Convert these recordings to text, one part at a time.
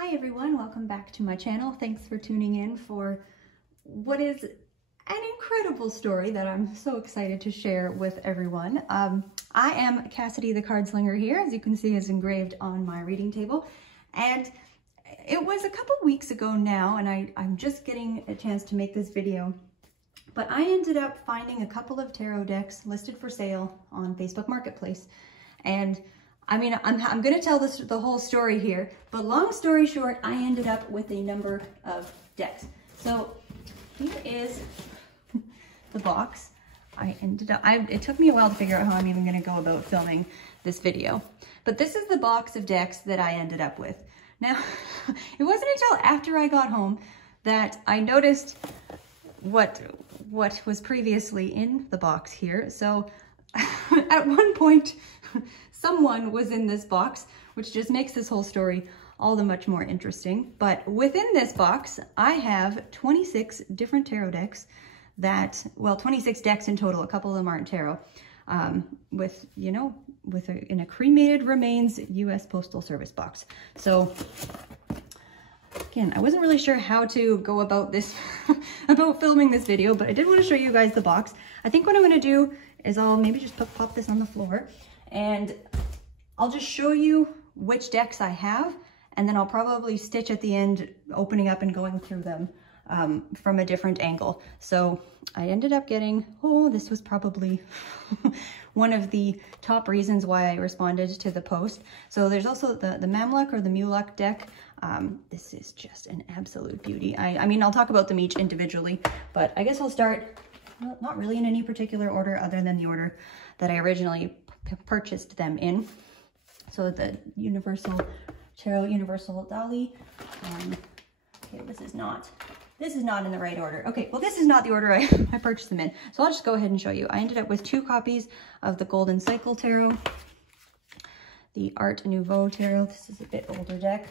Hi everyone, welcome back to my channel. Thanks for tuning in for what is an incredible story that I'm so excited to share with everyone. I am Cassidy the Cardslinger here, as you can see is engraved on my reading table. And it was a couple weeks ago now, and I'm just getting a chance to make this video. But I ended up finding a couple of tarot decks listed for sale on Facebook Marketplace. And I mean, I'm going to tell the whole story here, but long story short, I ended up with a number of decks. So here is the box. It took me a while to figure out how I'm even going to go about filming this video, but this is the box of decks that I ended up with. Now, it wasn't until after I got home that I noticed what was previously in the box here. So at one point, someone was in this box, which just makes this whole story all the much more interesting. But within this box, I have 26 different tarot decks well, 26 decks in total. A couple of them aren't tarot, in a cremated remains U.S. Postal Service box. So again, I wasn't really sure how to go about this, about filming this video, but I did want to show you guys the box. I think what I'm going to do is I'll maybe just pop this on the floor, and I'll just show you which decks I have, and then I'll probably stitch at the end, opening up and going through them from a different angle. So I ended up getting, this was probably one of the top reasons why I responded to the post. So there's also the Mamluk or the Muluk deck. This is just an absolute beauty. I mean, I'll talk about them each individually, but I guess I'll start, well, not really in any particular order other than the order that I originally purchased them in. So the Universal Tarot Universal Dali. Okay, this is not in the right order. Okay, well, this is not the order I purchased them in. So I'll just go ahead and show you. I ended up with 2 copies of the Golden Cycle Tarot, the Art Nouveau Tarot. This is a bit older deck.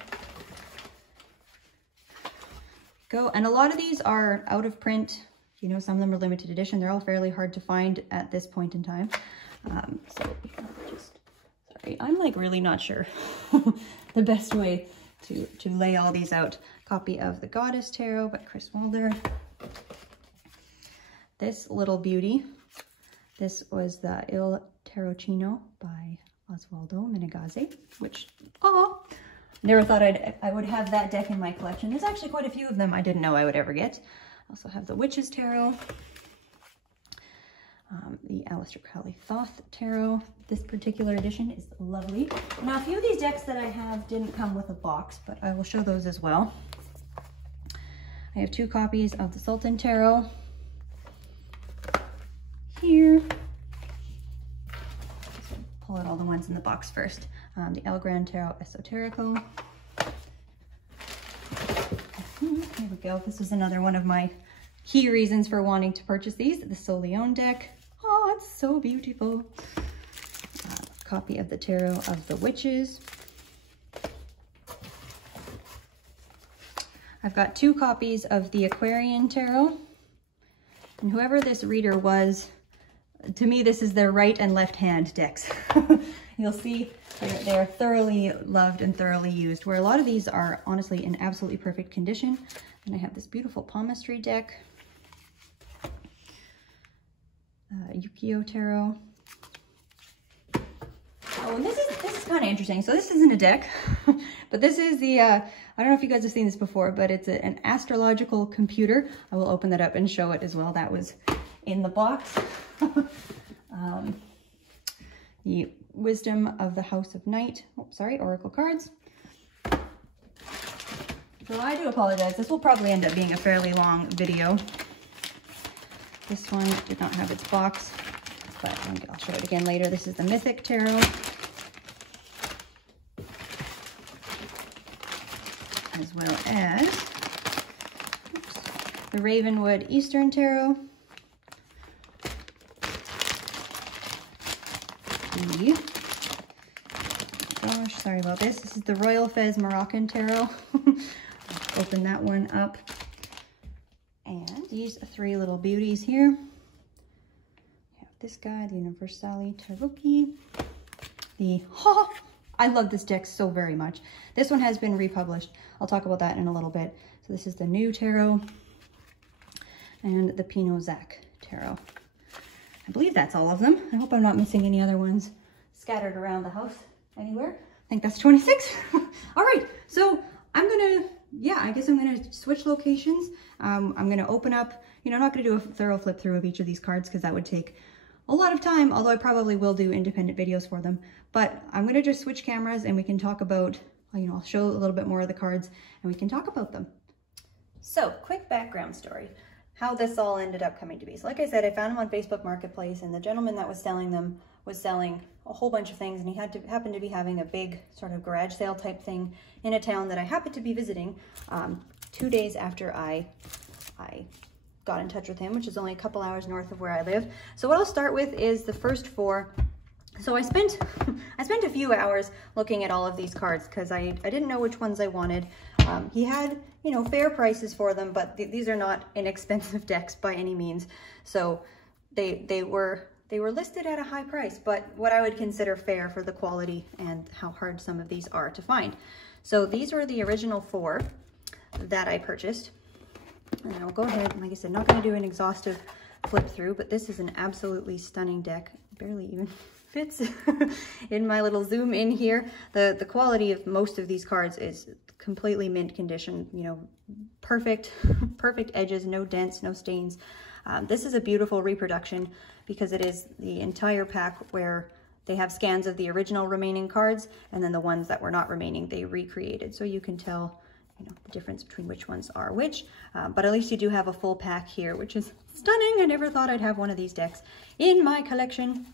And a lot of these are out of print. You know, some of them are limited edition. They're all fairly hard to find at this point in time. Sorry, I'm like really not sure the best way to lay all these out. Copy of the Goddess Tarot by Chris Walder. This little beauty. This was the Il Tarocchino by Osvaldo Menegaze, which, never thought I would have that deck in my collection. There's actually quite a few of them I didn't know I would ever get. I also have the Witch's Tarot, the Aleister Crowley Thoth Tarot. This particular edition is lovely. Now, a few of these decks that I have didn't come with a box, but I will show those as well. I have 2 copies of the Sultan Tarot here. So pull out all the ones in the box first. The El Gran Tarot Esoterico. Here we go. This is another one of my key reasons for wanting to purchase these. The Soleon deck. Oh, it's so beautiful. Copy of the Tarot of the Witches. I've got 2 copies of the Aquarian Tarot. And whoever this reader was, to me, this is their right and left hand decks. You'll see they're thoroughly loved and thoroughly used, where a lot of these are honestly in absolutely perfect condition. And I have this beautiful palmistry deck. Yukio Tarot. Oh, and this is kind of interesting. So this isn't a deck, but this is the, I don't know if you guys have seen this before, but it's an astrological computer. I will open that up and show it as well. That was in the box. The Wisdom of the House of Night. Oh, sorry, Oracle cards. So I do apologize. This will probably end up being a fairly long video. This one did not have its box, but I'll show it again later. This is the Mythic Tarot, as well as the Ravenwood Eastern Tarot, gosh, sorry about this. This is the Royal Fez Moroccan Tarot. Open that one up. And these 3 little beauties here. We have this guy, the Universali Taruki, the I love this deck so very much. This one has been republished. I'll talk about that in a little bit. So this is the new tarot and the Pinot Zac tarot. I believe that's all of them. I hope I'm not missing any other ones scattered around the house anywhere. I think that's 26. All right, so I guess I'm gonna switch locations. I'm gonna open up, I'm not gonna do a thorough flip through of each of these cards because that would take a lot of time, although I probably will do independent videos for them. But I'm gonna just switch cameras and we can talk about, I'll show a little bit more of the cards and we can talk about them. So, quick background story, how this all ended up coming to be. So like I said, I found them on Facebook Marketplace, and the gentleman that was selling them was selling a whole bunch of things, and he happened to be having a big sort of garage sale type thing in a town that I happened to be visiting 2 days after I got in touch with him, which is only a couple hours north of where I live. So what I'll start with is the first 4. So I spent a few hours looking at all of these cards because I didn't know which ones I wanted. He had, fair prices for them, but these are not inexpensive decks by any means. So they were listed at a high price, but what I would consider fair for the quality and how hard some of these are to find. So these were the original 4 that I purchased. And I'll go ahead, and like I said, not going to do an exhaustive flip through, but this is an absolutely stunning deck. Barely even fits in my little zoom in here. The quality of most of these cards is completely mint condition, perfect edges, no dents, no stains. This is a beautiful reproduction because it is the entire pack where they have scans of the original remaining cards, and then the ones that were not remaining, they recreated. So you can tell the difference between which ones are which, but at least you do have a full pack here, which is stunning. I never thought I'd have one of these decks in my collection.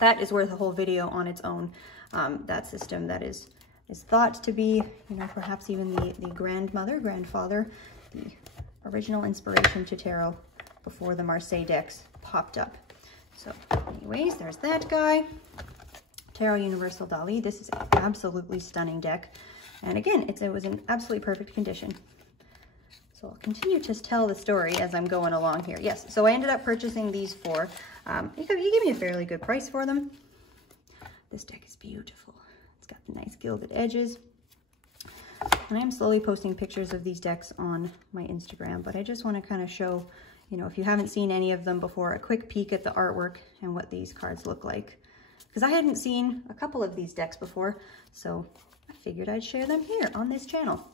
That is worth a whole video on its own. That system that is thought to be, perhaps even the grandfather, the original inspiration to tarot before the Marseille decks popped up. So anyways, there's that guy. Tarot Universal Dali. This is an absolutely stunning deck. And again, it was in absolutely perfect condition. So I'll continue to tell the story as I'm going along here. Yes, so I ended up purchasing these 4. He gave me a fairly good price for them. This deck is beautiful. It's got the nice gilded edges. And I'm slowly posting pictures of these decks on my Instagram, but I just want to kind of show, if you haven't seen any of them before, a quick peek at the artwork and what these cards look like. Because I hadn't seen a couple of these decks before, so I figured I'd share them here on this channel.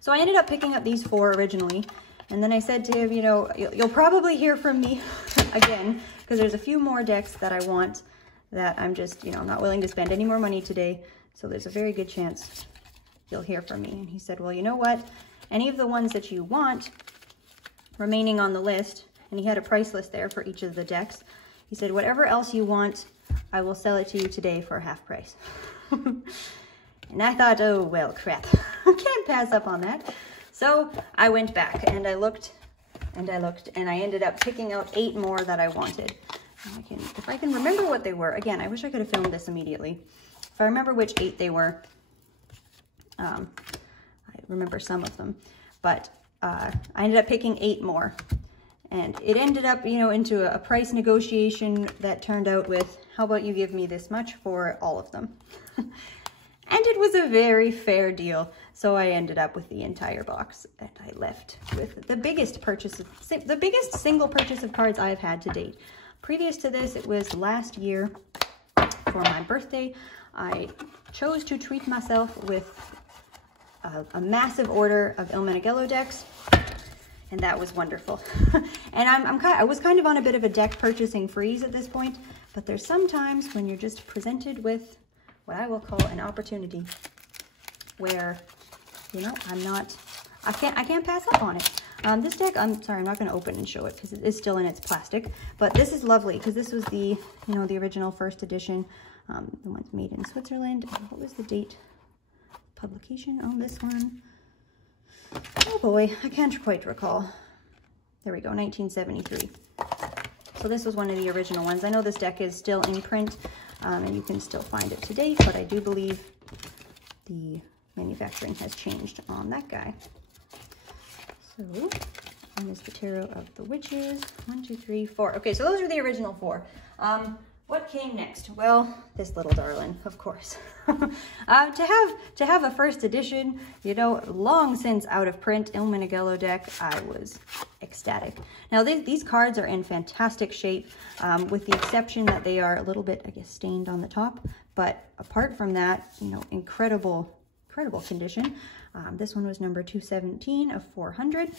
So I ended up picking up these 4 originally, and then I said to him, you'll probably hear from me again, because there's a few more decks that I want that I'm just, I'm not willing to spend any more money today, so there's a very good chance you'll hear from me. And he said, well, you know what? Any of the ones that you want remaining on the list, and he had a price list there for each of the decks. He said, whatever else you want, I will sell it to you today for half price. And I thought, oh, well, crap. I can't pass up on that. So I went back and I looked and I looked, and I ended up picking out 8 more that I wanted. If I can remember what they were, again, I wish I could have filmed this immediately. If I remember which 8 they were, I remember some of them, but I ended up picking 8 more. And it ended up, into a price negotiation that turned out with, how about you give me this much for all of them? And it was a very fair deal. So I ended up with the entire box, and I left with the biggest single purchase of cards I've had to date. Previous to this, it was last year for my birthday. I chose to treat myself with a massive order of Il Meneghello decks, and that was wonderful. And I was kind of on a bit of a deck purchasing freeze at this point, but there's some times when you're just presented with what I will call an opportunity where, I can't pass up on it. This deck, I'm sorry, I'm not going to open and show it because it is still in its plastic, but this is lovely because this was the, the original first edition, the one's made in Switzerland. What was the date publication on this one? Oh boy, I can't quite recall. There we go, 1973. So this was one of the original ones. I know this deck is still in print, and you can still find it to date, but I do believe the manufacturing has changed on that guy. So, and is the Tarot of the Witches. 1, 2, 3, 4. Okay, so those are the original 4. What what came next? Well, this little darling, of course. To have a first edition, you know, long since out of print Il Meneghello deck, I was ecstatic. Now these cards are in fantastic shape, with the exception that they are a little bit, I guess, stained on the top. But apart from that, you know, incredible condition. This one was number 217 of 400,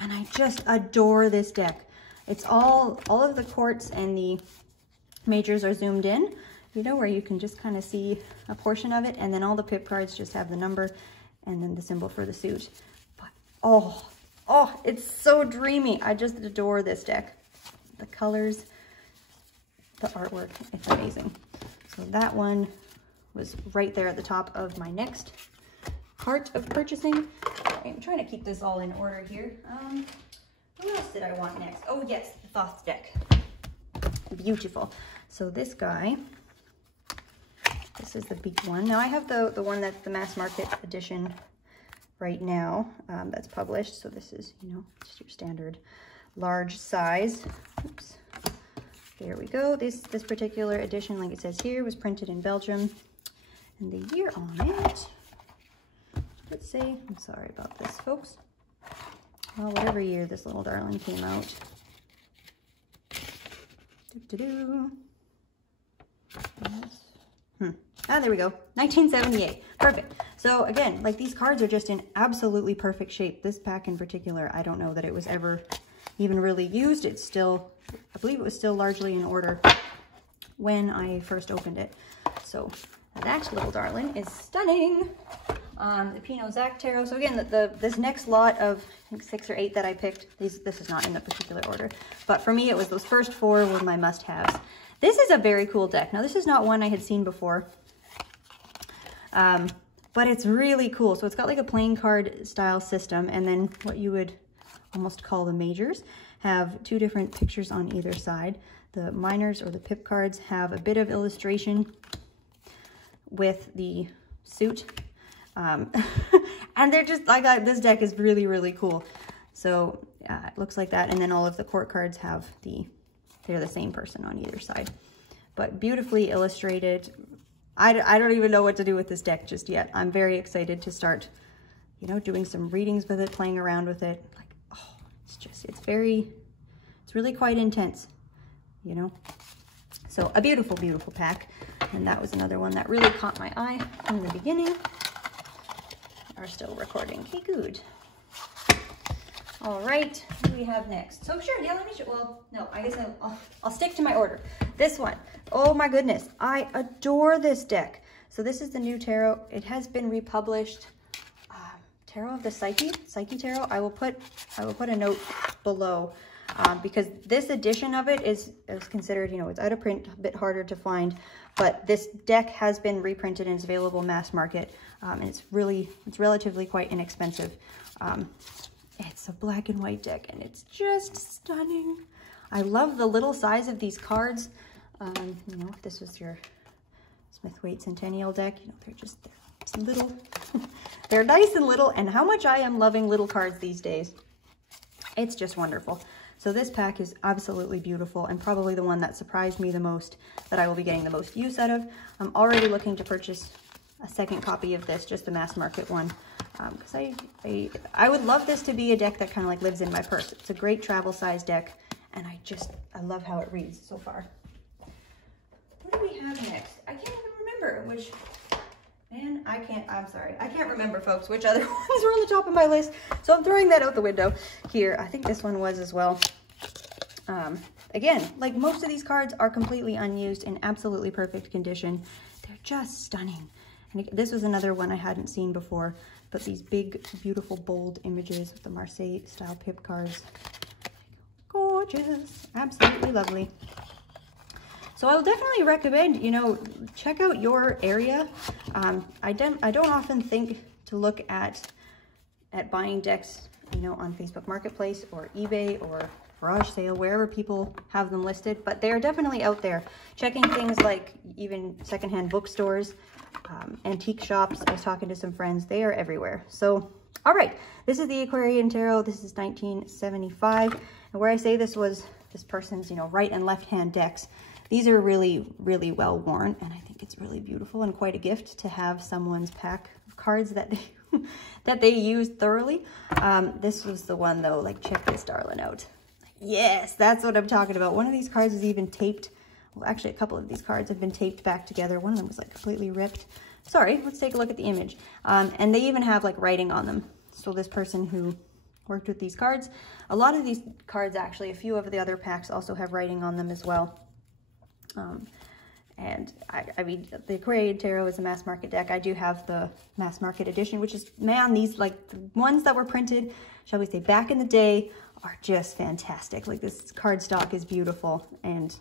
and I just adore this deck. It's all of the courts and the majors are zoomed in, you know, where you can just kind of see a portion of it, and then all the pip cards just have the number and then the symbol for the suit. But oh, it's so dreamy. I just adore this deck. The colors, the artwork, it's amazing. So that one was right there at the top of my next cart of purchasing. I'm trying to keep this all in order here. What else did I want next? Oh yes, the Thoth deck. Beautiful. So this guy, this is the big one. Now I have the one that's the mass market edition right now, that's published. So this is, you know, just your standard large size. Oops. There we go. This particular edition, like it says here, was printed in Belgium. And the year on it, let's say, I'm sorry about this, folks. Well, whatever year this little darling came out. There we go. 1978. Perfect. So again, like, these cards are just in absolutely perfect shape. This pack in particular, I don't know that it was ever even really used. It's still, I believe it was still largely in order when I first opened it. So that little darling is stunning. The Pinot Zac Tarot. So again, this next lot of, I think, 6 or 8 that I picked, this is not in a particular order, but for me it was those first 4 were my must-haves. This is a very cool deck. Now this is not one I had seen before, but it's really cool. So it's got like a playing card style system, and then what you would almost call the majors have 2 different pictures on either side. The minors, or the pip cards, have a bit of illustration with the suit. And they're just, like, this deck is really, really cool. So it looks like that. And then all of the court cards have they're the same person on either side. But beautifully illustrated. I don't even know what to do with this deck just yet. I'm very excited to start, you know, doing some readings with it, playing around with it. Like, oh, it's really quite intense, you know. So a beautiful, beautiful pack. And that was another one that really caught my eye from the beginning. Are still recording. Okay, good. All right, what do we have next? So sure, yeah, let me show. Well, no, I guess I'll stick to my order. This one, oh my goodness, I adore this deck. So this is the new tarot. It has been republished. Tarot of the Psyche Tarot. I will put a note below, because this edition of it is considered, you know, it's out of print, a bit harder to find, but this deck has been reprinted and is available mass market, and it's relatively quite inexpensive. It's a black and white deck, and it's just stunning. I love the little size of these cards. You know, if this was your Smith-Waite Centennial deck, you know, they're little. They're nice and little, and how much I am loving little cards these days. It's just wonderful. So this pack is absolutely beautiful, and probably the one that surprised me the most, that I will be getting the most use out of. I'm already looking to purchase a second copy of this, just the mass market one, because I would love this to be a deck that kind of like lives in my purse. It's a great travel size deck, and I love how it reads so far. What do we have next? I can't even remember which. Man, I'm sorry. I can't remember, folks, which other ones were on the top of my list. So I'm throwing that out the window here. I think this one was as well. Again, like, most of these cards are completely unused, in absolutely perfect condition. They're just stunning. And this was another one I hadn't seen before, but these big, beautiful, bold images with the Marseille style pip cards. Gorgeous. Absolutely lovely. So I will definitely recommend, you know, check out your area. I don't often think to look at buying decks, you know, on Facebook Marketplace or eBay or garage sale, wherever people have them listed, but they're definitely out there. Checking things like even secondhand bookstores, antique shops. I was talking to some friends. They are everywhere. So, all right, this is the Aquarian Tarot. This is 1975. And where I say this was this person's, you know, right and left hand decks, These are really, really well worn, and I think it's really beautiful and quite a gift to have someone's pack of cards that they that they used thoroughly. This was the one though, like check this darling out. Yes, that's what I'm talking about. One of these cards is even taped. Well, actually a couple of these cards have been taped back together. One of them was like completely ripped. Sorry, let's take a look at the image. And they even have like writing on them. So this person who worked with these cards, a lot of these cards actually, a few of the other packs also have writing on them as well. And I mean, the Cremated Tarot is a mass market deck. I do have the mass market edition, which is, man, these, like, the ones that were printed, shall we say, back in the day are just fantastic. Like, this card stock is beautiful, and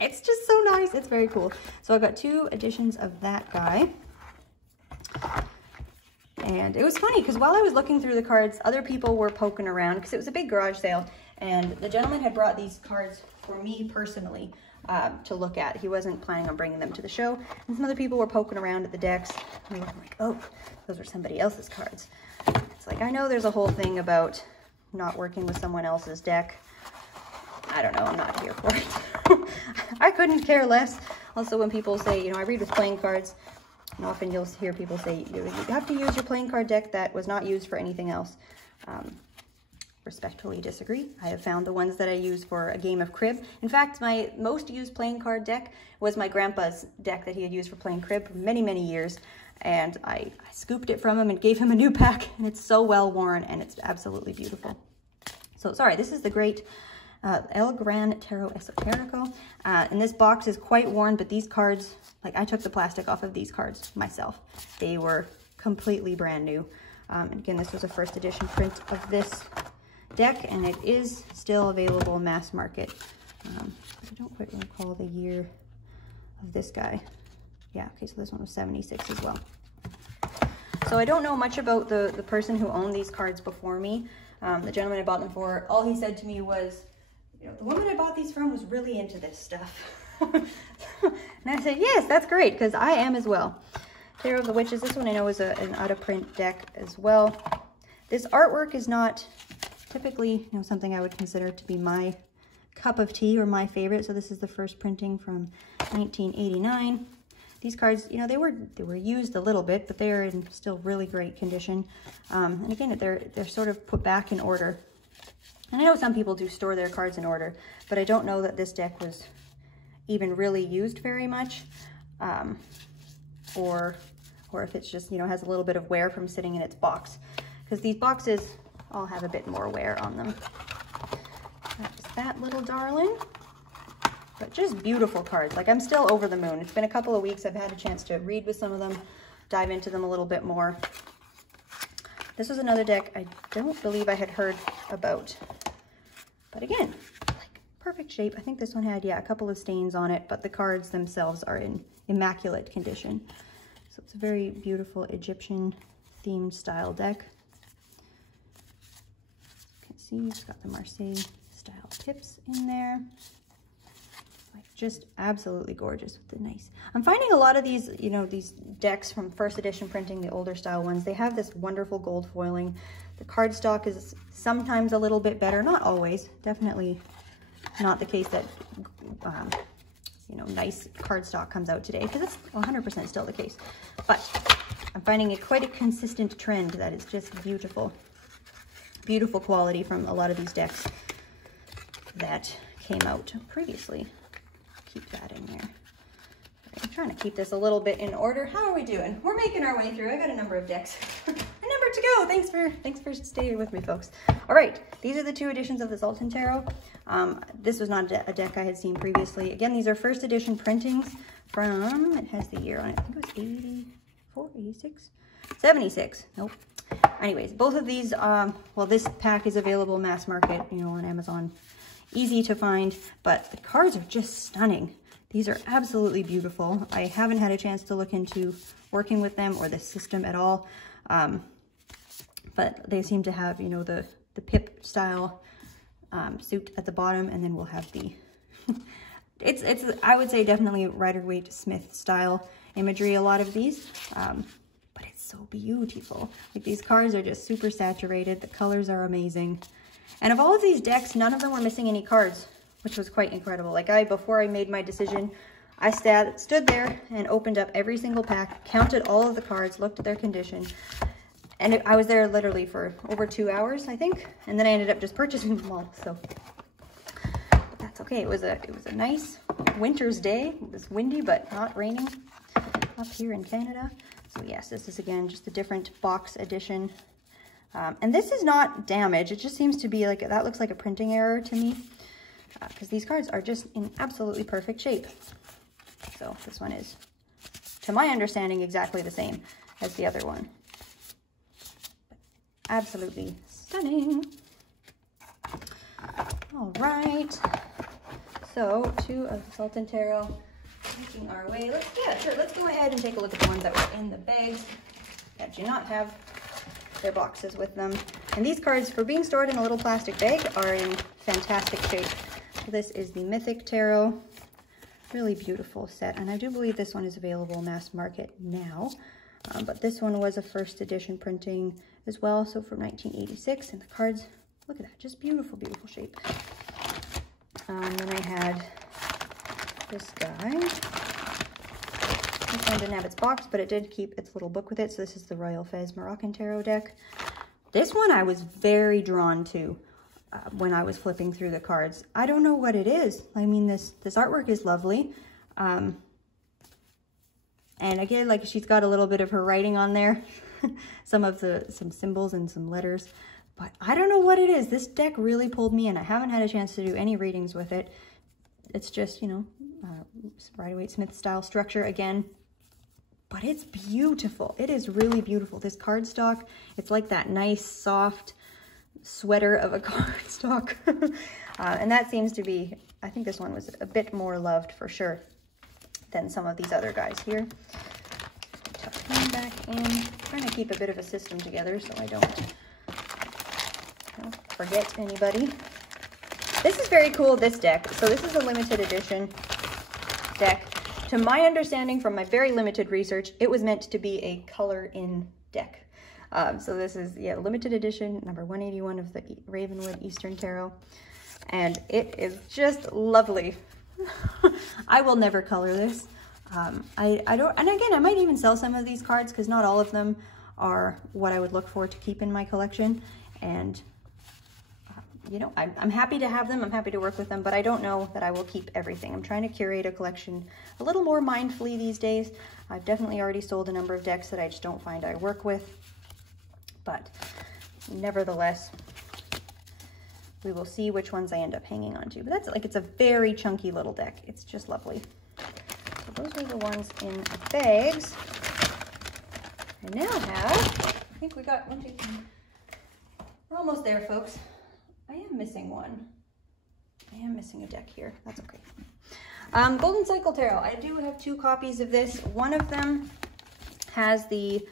it's just so nice. It's very cool. So I've got 2 editions of that guy. And it was funny, because while I was looking through the cards, other people were poking around, because it was a big garage sale, and the gentleman had brought these cards for me personally, to look at. He wasn't planning on bringing them to the show. And some other people were poking around at the decks. And I'm like, oh, those are somebody else's cards. It's like, I know there's a whole thing about not working with someone else's deck. I don't know, I'm not here for it. I couldn't care less. Also, when people say, you know, I read with playing cards, and often you'll hear people say, you have to use your playing card deck that was not used for anything else. Respectfully disagree. I have found the ones that I use for a game of crib. In fact, my most used playing card deck was my grandpa's deck that he had used for playing crib for many, many years. And I scooped it from him and gave him a new pack, and it's so well worn, and it's absolutely beautiful. So, sorry, this is the great El Gran Tarot Esoterico. And this box is quite worn, but these cards, like, I took the plastic off of these cards myself. They were completely brand new. And again, this was a first edition print of this deck, and it is still available mass market. I don't quite recall the year of this guy. Yeah, okay, so this one was 76 as well. So I don't know much about the person who owned these cards before me. The gentleman I bought them for, all he said to me was, you know, the woman I bought these from was really into this stuff. And I said, yes, that's great, because I am as well. Tarot of the Witches, this one I know is an out-of-print deck as well. This artwork is not typically, you know, something I would consider to be my cup of tea or my favorite. So this is the first printing from 1989. These cards, you know, they were used a little bit, but they're in still really great condition. And again, they're sort of put back in order. And I know some people do store their cards in order, but I don't know that this deck was even really used very much, or if it's just, you know, has a little bit of wear from sitting in its box, because these boxes all have a bit more wear on them. That's that little darling. But just beautiful cards. Like, I'm still over the moon. It's been a couple of weeks. I've had a chance to read with some of them, dive into them a little bit more. This was another deck I don't believe I had heard about. But again, like, perfect shape. I think this one had, yeah, a couple of stains on it, but the cards themselves are in immaculate condition. So it's a very beautiful Egyptian themed style deck. See, it's got the Marseille style tips in there. Like, just absolutely gorgeous with the nice. I'm finding a lot of these, you know, these decks from first edition printing, the older style ones, they have this wonderful gold foiling. The cardstock is sometimes a little bit better, not always. Definitely not the case that, you know, nice cardstock comes out today, because it's 100% still the case. But I'm finding it quite a consistent trend that is just beautiful. Beautiful quality from a lot of these decks that came out previously. Keep that in there. I'm trying to keep this a little bit in order. How are we doing? We're making our way through. I got a number of decks. A number to go. Thanks for staying with me, folks. All right, these are the 2 editions of the Zoltan Tarot. This was not a deck I had seen previously. Again, these are first edition printings from, it has the year on it. I think it was 84, 86, 76. Nope. Anyways, both of these, well, this pack is available mass market, you know, on Amazon. Easy to find, but the cards are just stunning. These are absolutely beautiful. I haven't had a chance to look into working with them or the system at all, but they seem to have, you know, the pip style suit at the bottom, and then we'll have the, it's I would say definitely Rider-Waite Smith style imagery, a lot of these. But it's so beautiful. Like, these cards are just super saturated. The colors are amazing. And of all of these decks, none of them were missing any cards, which was quite incredible. Like before I made my decision, I stood there and opened up every single pack, counted all of the cards, looked at their condition, and I was there literally for over 2 hours, I think, and then I ended up just purchasing them all. So, but that's okay. It was a nice winter's day. It was windy, but not raining up here in Canada. So yes, this is again just a different box edition. And this is not damaged. It just seems to be like, that looks like a printing error to me, because these cards are just in absolutely perfect shape. So this one is, to my understanding, exactly the same as the other one. Absolutely stunning. All right. So 2 of the Sultan Tarot, making our way. Let's go ahead and take a look at the ones that were in the bags that do not have their boxes with them. And these cards, for being stored in a little plastic bag, are in fantastic shape. So this is the Mythic Tarot. Really beautiful set, and I do believe this one is available mass market now, but this one was a first edition printing as well, so from 1986, and the cards, look at that, just beautiful, beautiful shape. Then I had this guy. This one didn't have its box, but it did keep its little book with it, so this is the Royal Fez Moroccan Tarot deck. This one I was very drawn to. When I was flipping through the cards. I don't know what it is. I mean, this artwork is lovely. And again, like, she's got a little bit of her writing on there. some symbols and some letters. But I don't know what it is. This deck really pulled me in. I haven't had a chance to do any readings with it. It's just, you know, Rider-Waite-Smith style structure again. But it's beautiful. It is really beautiful. This cardstock, it's like that nice, soft sweater of a cardstock. And that seems to be, I think this one was a bit more loved for sure than some of these other guys here. Tuck him back in. I'm trying to keep a bit of a system together so I don't forget anybody. This is very cool, this deck. So this is a limited edition deck. To my understanding from my very limited research, it was meant to be a color-in deck. So this is, yeah, limited edition, number 181 of the Ravenwood Eastern Tarot. And it is just lovely. I will never color this. I don't, and again, I might even sell some of these cards because not all of them are what I would look for to keep in my collection. And, you know, I'm happy to have them. I'm happy to work with them, but I don't know that I will keep everything. I'm trying to curate a collection a little more mindfully these days. I've definitely already sold a number of decks that I just don't find I work with. But nevertheless, we will see which ones I end up hanging on to. But that's like, it's a very chunky little deck. It's just lovely. So those are the ones in the bags. I now have, I think we got 1, 2, 3. We're almost there, folks. I am missing one. I am missing a deck here. That's okay. Golden Cycle Tarot. I do have 2 copies of this. One of them has the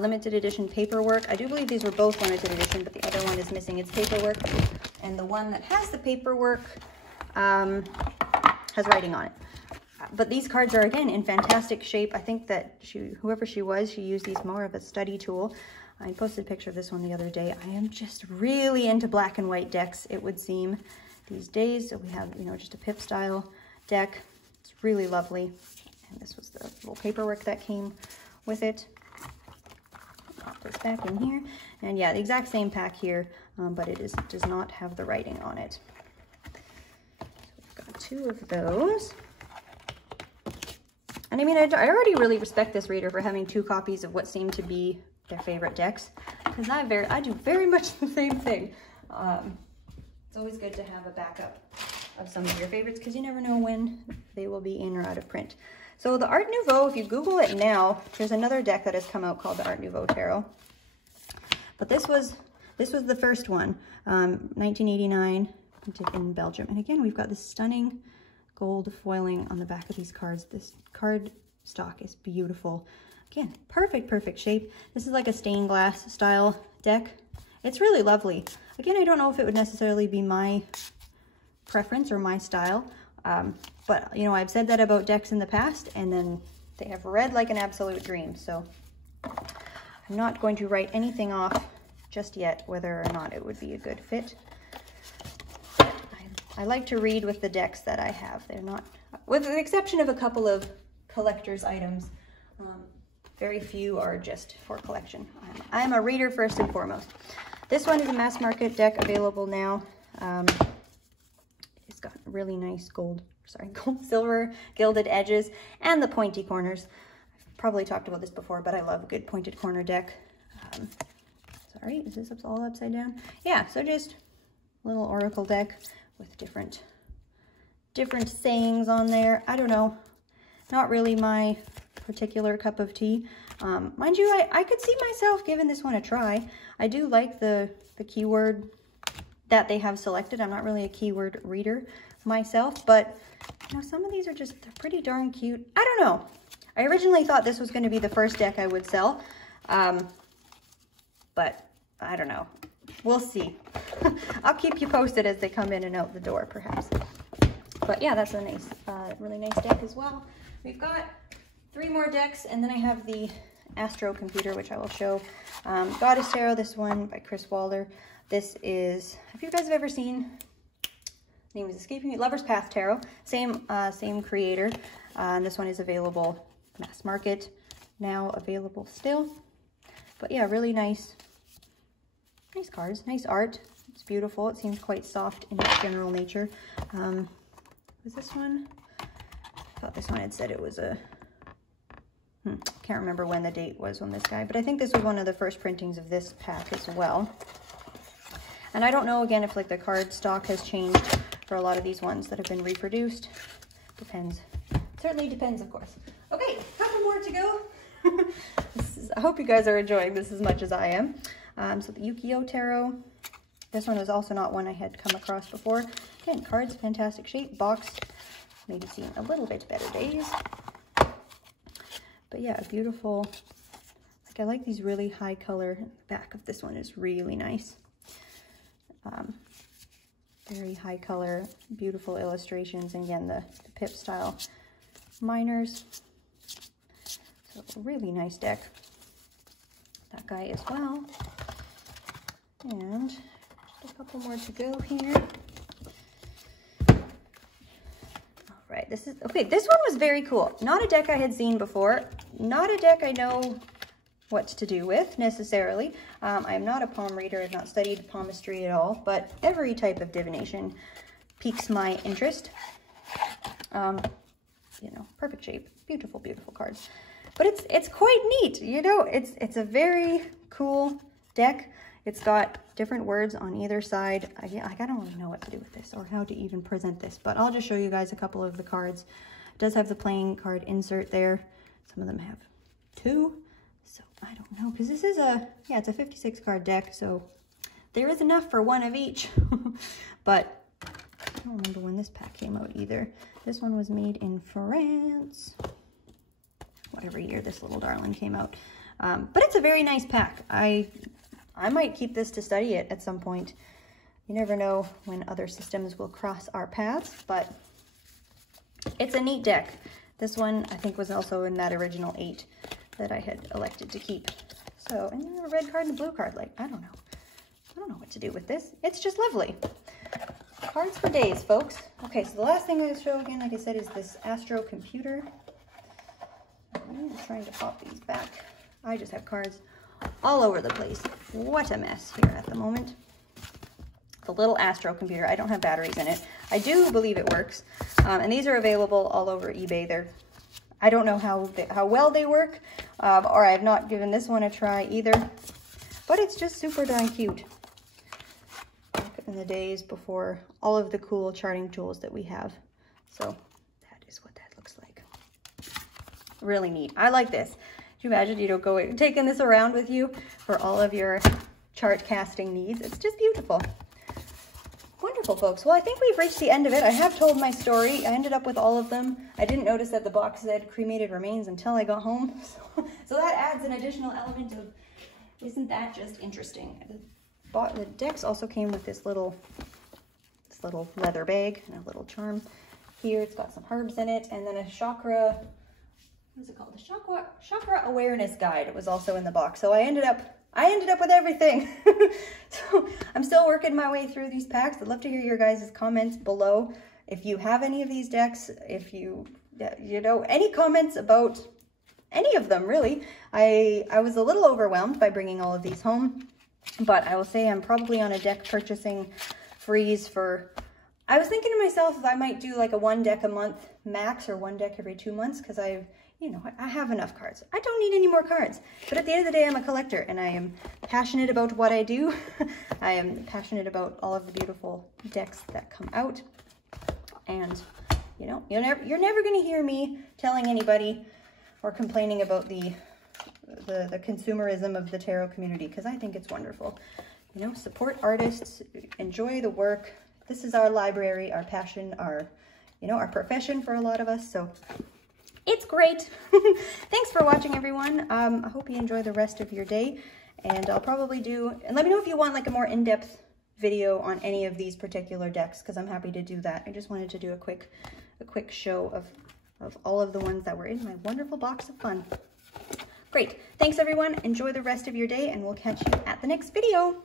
limited edition paperwork. I do believe these were both limited edition, but the other one is missing its paperwork. And the one that has the paperwork has writing on it. But these cards are, again, in fantastic shape. I think that whoever she was, she used these more of a study tool. I posted a picture of this one the other day. I am just really into black and white decks, it would seem, these days. So we have, you know, just a pip style deck. It's really lovely. And this was the little paperwork that came with it. Pop this back in here, and yeah, the exact same pack here, but it does not have the writing on it. So we've got 2 of those, and I mean, I already really respect this reader for having 2 copies of what seem to be their favorite decks, because I do very much the same thing. It's always good to have a backup of some of your favorites because you never know when they will be in or out of print. So the Art Nouveau, if you Google it now, there's another deck that has come out called the Art Nouveau Tarot. But this was the first one, 1989, in Belgium. And again, we've got this stunning gold foiling on the back of these cards. This card stock is beautiful. Again, perfect shape. This is like a stained glass style deck. It's really lovely. Again, I don't know if it would necessarily be my preference or my style. But, you know, I've said that about decks in the past, and then they have read like an absolute dream. So I'm not going to write anything off just yet, whether or not it would be a good fit. But I I like to read with the decks that I have. They're not, with the exception of a couple of collector's items, very few are just for collection. I'm a reader first and foremost. This one is a mass market deck available now. It's got really nice gold, silver gilded edges and the pointy corners. I've probably talked about this before, but I love a good pointed corner deck. Sorry, is this all upside down? Yeah, so just a little oracle deck with different sayings on there. I don't know, not really my particular cup of tea. Mind you, I could see myself giving this one a try. I do like the keyword that they have selected. I'm not really a keyword reader myself, but you know, some of these are just, they're pretty darn cute. I don't know. I originally thought this was going to be the first deck I would sell, but I don't know. We'll see. I'll keep you posted as they come in and out the door, perhaps. But yeah, that's a nice, really nice deck as well. We've got 3 more decks, and then I have the Astro Computer, which I will show. Goddess Tarot, this one by Chris Walder. This is, have you guys ever seen, name is escaping me, Lover's Path Tarot. Same creator. This one is available mass market, now available still. But yeah, really nice cards, nice art. It's beautiful. It seems quite soft in its general nature. Was this one? I thought this one had said it was a, can't remember when the date was on this guy, but I think this was one of the first printings of this pack as well. And I don't know, again, if like the card stock has changed for a lot of these ones that have been reproduced. Depends. Certainly depends, of course. Okay, couple more to go. I hope you guys are enjoying this as much as I am. So the Yu-Gi-Oh! Tarot. This one was also not one I had come across before. Again, cards, fantastic shape, box, maybe seen a little bit better days. But yeah, beautiful. Like, I like these really high color. The back of this one is really nice. Very high color, beautiful illustrations, and again, the pip style miners. So really nice deck. That guy as well. And just a couple more to go here. All right, this is, okay, this one was very cool. Not a deck I had seen before. Not a deck I know what to do with necessarily. I'm not a palm reader. I've not studied palmistry at all, but every type of divination piques my interest. You know, perfect shape, beautiful, beautiful cards. But it's quite neat, you know. It's a very cool deck. It's got different words on either side. I don't really know what to do with this or how to even present this, but I'll just show you guys a couple of the cards. It does have the playing card insert there. Some of them have 2, so I don't know, because this is a, yeah, it's a 56 card deck, so there is enough for one of each. But I don't remember when this pack came out either. This one was made in France, whatever year this little darling came out. But it's a very nice pack. I might keep this to study it at some point. You never know when other systems will cross our paths, but it's a neat deck. This one, I think, was also in that original 8 that I had elected to keep. So, and then a red card and a blue card. Like, I don't know. I don't know what to do with this. It's just lovely. Cards for days, folks. Okay, so the last thing I'm going to show again, like I said, is this Astro Computer. I'm trying to pop these back. I just have cards all over the place. What a mess here at the moment. The little Astro Computer. I don't have batteries in it. I do believe it works. And these are available all over eBay. I don't know how well they work, or I have not given this one a try either. But it's just super darn cute. Back in the days before all of the cool charting tools that we have. So that is what that looks like. Really neat. I like this. Can you imagine, you know, taking this around with you for all of your chart casting needs? It's just beautiful. Wonderful, folks. Well, I think we've reached the end of it. I have told my story. I ended up with all of them. I didn't notice that the box said cremated remains until I got home. So that adds an additional element of, isn't that just interesting? The decks also came with this little leather bag and a little charm here. It's got some herbs in it, and then a chakra, what is it called? The chakra awareness guide. It was also in the box. So I ended up I ended up with everything. So I'm still working my way through these packs. I'd love to hear your guys' comments below. If you have any of these decks, if you know, any comments about any of them, really. I was a little overwhelmed by bringing all of these home, but I will say I'm probably on a deck purchasing freeze for, I was thinking to myself if I might do like a 1 deck a month max or 1 deck every 2 months, because I have enough cards. I don't need any more cards. But at the end of the day, I'm a collector and I am passionate about what I do. I am passionate about all of the beautiful decks that come out. And, you know, you're never going to hear me telling anybody or complaining about the consumerism of the tarot community, because I think it's wonderful. You know, support artists, enjoy the work. This is our library, our passion, our profession for a lot of us. So it's great. Thanks for watching, everyone. I hope you enjoy the rest of your day, and I'll probably and let me know if you want like a more in-depth video on any of these particular decks, because I'm happy to do that. I just wanted to do a quick show of all of the ones that were in my wonderful box of fun. Great. Thanks, everyone. Enjoy the rest of your day, and we'll catch you at the next video.